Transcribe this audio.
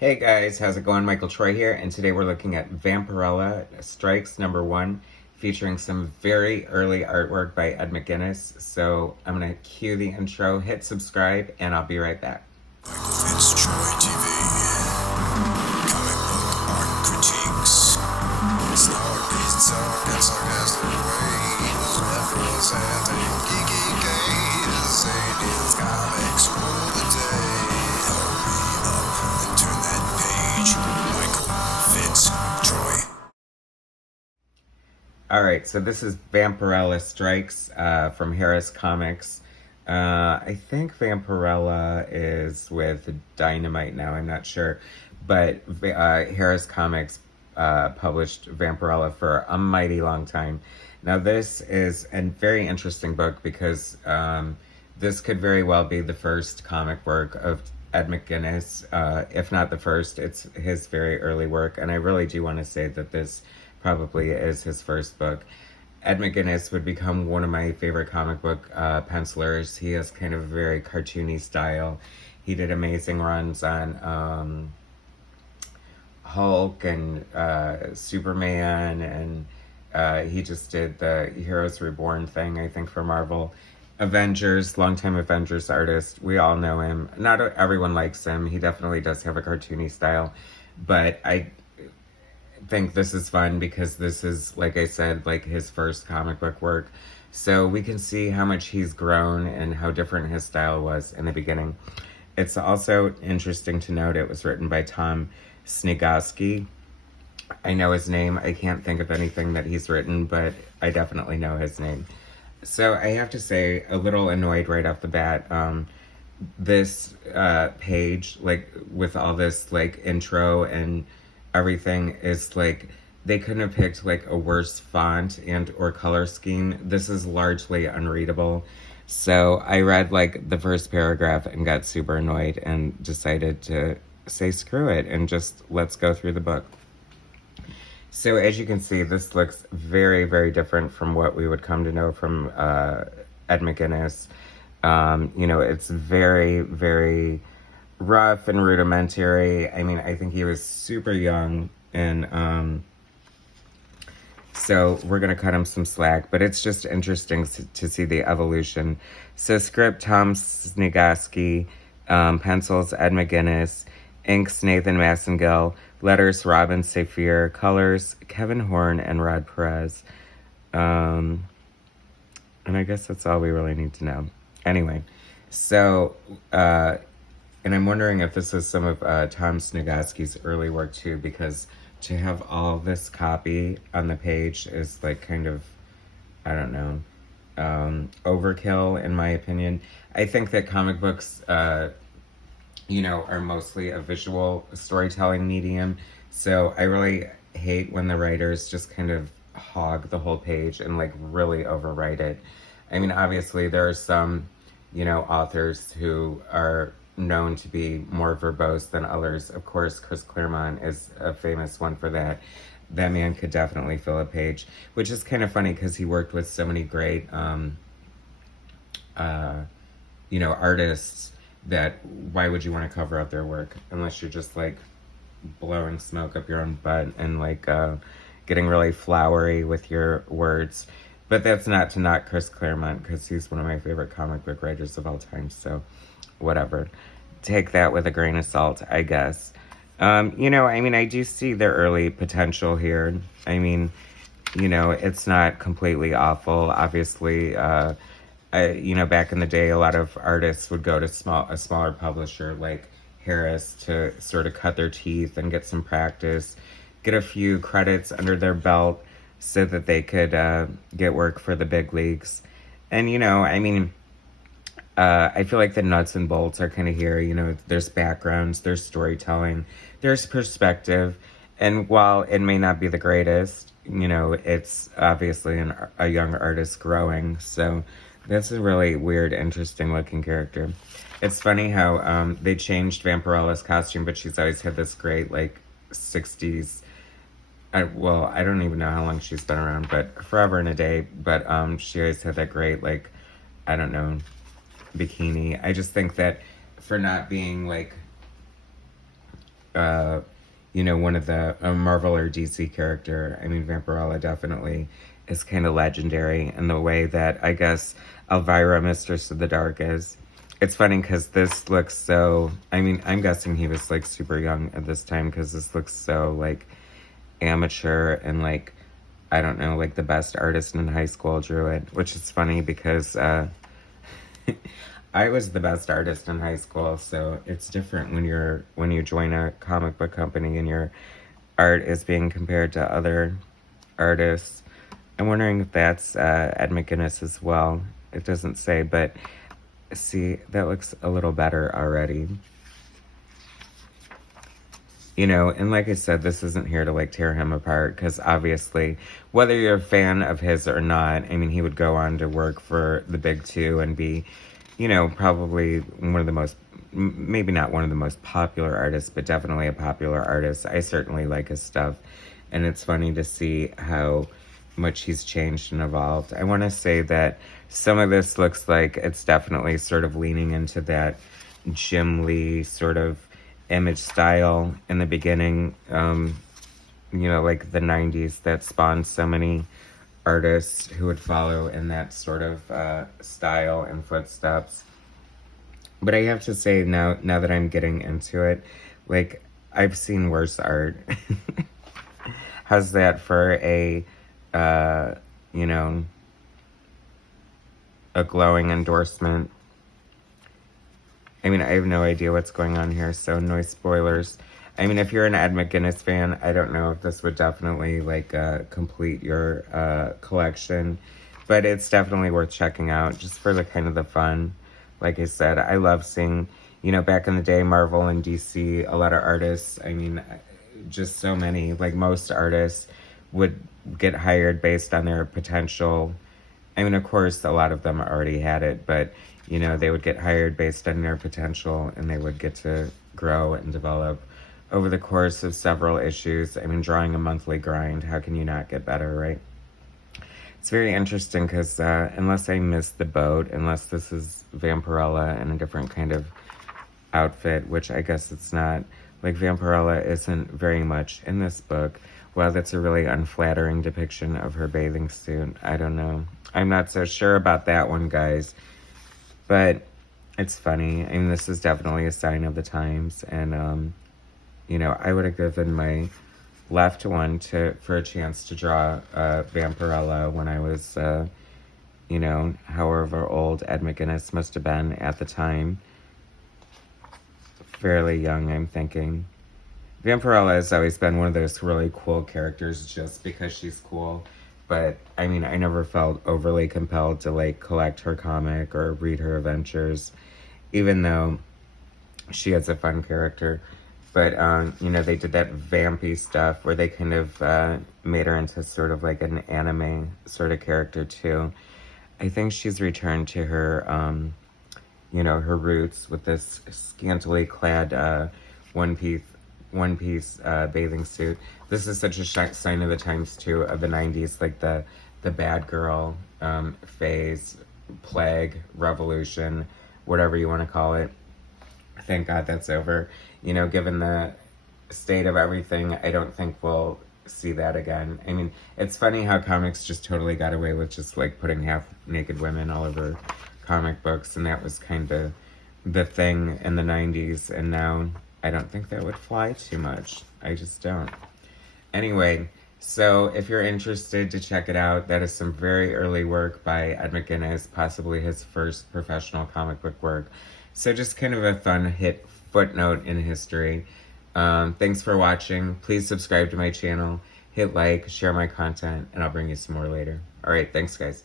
Hey guys, how's it going? Michael Troy here, and today we're looking at Vampirella Strikes #1, featuring some very early artwork by Ed McGuinness. So I'm going to cue the intro, hit subscribe, and I'll be right back. MichaelFitzTroytv Comic book art critiques. Snarky, and sarcastic ways. Reference and geeky gaze. 80s comics rule the day. Hurry up and turn that page. Michael Fitz Troy. Alright, so this is Vampirella Strikes from Harris Comics. I think Vampirella is with Dynamite now, I'm not sure. But Harris Comics published Vampirella for a mighty long time. Now this is a very interesting book because this could very well be the first comic work of Ed McGuinness. If not the first, it's his very early work. And I really do want to say that this probably is his first book. Ed McGuinness would become one of my favorite comic book pencilers. He has kind of a very cartoony style. He did amazing runs on Hulk and Superman, and he just did the Heroes Reborn thing, I think, for Marvel. Avengers, longtime Avengers artist. We all know him. Not everyone likes him. He definitely does have a cartoony style, but I think this is fun because this is, like I said, like his first comic book work. So we can see how much he's grown and how different his style was in the beginning. It's also interesting to note it was written by Tom SNIEGOSKI. I know his name. I can't think of anything that he's written, but I definitely know his name. So I have to say, a little annoyed right off the bat. This page, like with all this like intro and everything, is like they couldn't have picked like a worse font and or color scheme. This is largely unreadable. So I read like the first paragraph and got super annoyed and decided to say screw it and just let's go through the book. So as you can see, this looks very, very different from what we would come to know from Ed McGuinness. It's very, very rough and rudimentary. I mean, I think he was super young, and so we're going to cut him some slack, but it's just interesting to see the evolution. So script, Tom SNIEGOSKI, pencils, Ed McGuinness, inks, Nathan Massengill, letters, Robin Saphir, colors, Kevin Horn and Rod Perez. And I guess that's all we really need to know. Anyway, so, and I'm wondering if this is some of Tom SNIEGOSKI's early work too, because to have all this copy on the page is like kind of, I don't know, overkill in my opinion. I think that comic books, are mostly a visual storytelling medium. So I really hate when the writers just kind of hog the whole page and like really overwrite it. I mean, obviously there are some, authors who are known to be more verbose than others. Of course, Chris Claremont is a famous one for that. That man could definitely fill a page, which is kind of funny because he worked with so many great, artists that why would you want to cover up their work unless you're just like blowing smoke up your own butt and like getting really flowery with your words. But that's not to knock Chris Claremont because he's one of my favorite comic book writers of all time. So whatever. Take that with a grain of salt, I guess. I do see their early potential here. I mean, it's not completely awful. Obviously, back in the day, a lot of artists would go to a smaller publisher like Harris to sort of cut their teeth and get some practice, get a few credits under their belt so that they could get work for the big leagues. And, I feel like the nuts and bolts are kind of here. There's backgrounds, there's storytelling, there's perspective. And while it may not be the greatest, it's obviously a young artist growing. So that's a really weird, interesting looking character. It's funny how they changed Vampirella's costume, but she's always had this great, like, 60s. I don't even know how long she's been around, but forever and a day. But she always had that great, like, I don't know, bikini. I just think that for not being, like, one of the a Marvel or DC character. I mean, Vampirella definitely is kind of legendary in the way that I guess Elvira, Mistress of the Dark is. It's funny because this looks so. I mean, I'm guessing he was like super young at this time because this looks so like amateur and like I don't know, like the best artist in high school drew it, which is funny because I was the best artist in high school, so it's different when you join a comic book company and your art is being compared to other artists. I'm wondering if that's Ed McGuinness as well. It doesn't say, but see, that looks a little better already. And like I said, this isn't here to like tear him apart because obviously, whether you're a fan of his or not, I mean, he would go on to work for the big two and be, probably one of the most, maybe not one of the most popular artists, but definitely a popular artist. I certainly like his stuff. And it's funny to see how much he's changed and evolved. I want to say that some of this looks like it's definitely sort of leaning into that Jim Lee sort of image style in the beginning, like the 90s that spawned so many artists who would follow in that sort of style and footsteps. But I have to say now that I'm getting into it, like I've seen worse art. How's that for a glowing endorsement? I mean, I have no idea what's going on here, so no spoilers. I mean, if you're an Ed McGuinness fan, I don't know if this would definitely, complete your collection. But it's definitely worth checking out, just for the kind of the fun. Like I said, I love seeing, back in the day, Marvel and DC, a lot of artists, I mean, just so many, like most artists would get hired based on their potential. I mean, of course, a lot of them already had it, but they would get hired based on their potential and they would get to grow and develop over the course of several issues. I mean, drawing a monthly grind, how can you not get better, right? It's very interesting because unless I missed the boat, unless this is Vampirella in a different kind of outfit, which I guess it's not, like Vampirella isn't very much in this book. Well, that's a really unflattering depiction of her bathing suit. I don't know. I'm not so sure about that one, guys. But it's funny. I mean, this is definitely a sign of the times. And, I would have given my left one for a chance to draw Vampirella when I was, however old Ed McGuinness must have been at the time. Fairly young, I'm thinking. Vampirella has always been one of those really cool characters just because she's cool. But, I mean, I never felt overly compelled to, collect her comic or read her adventures, even though she is a fun character. But, they did that vampy stuff where they kind of made her into sort of like an anime sort of character, too. I think she's returned to her, her roots with this scantily clad one-piece bathing suit. This is such a sign of the times, too, of the 90s, like the bad girl phase, plague, revolution, whatever you want to call it. Thank God that's over. Given the state of everything, I don't think we'll see that again. I mean, it's funny how comics just totally got away with just, putting half-naked women all over comic books, and that was kind of the thing in the 90s, and now I don't think that would fly too much. I just don't. Anyway, so if you're interested to check it out, that is some very early work by Ed McGuinness, possibly his first professional comic book work. So just kind of a fun footnote in history. Thanks for watching. Please subscribe to my channel, hit like, share my content, and I'll bring you some more later. All right, thanks, guys.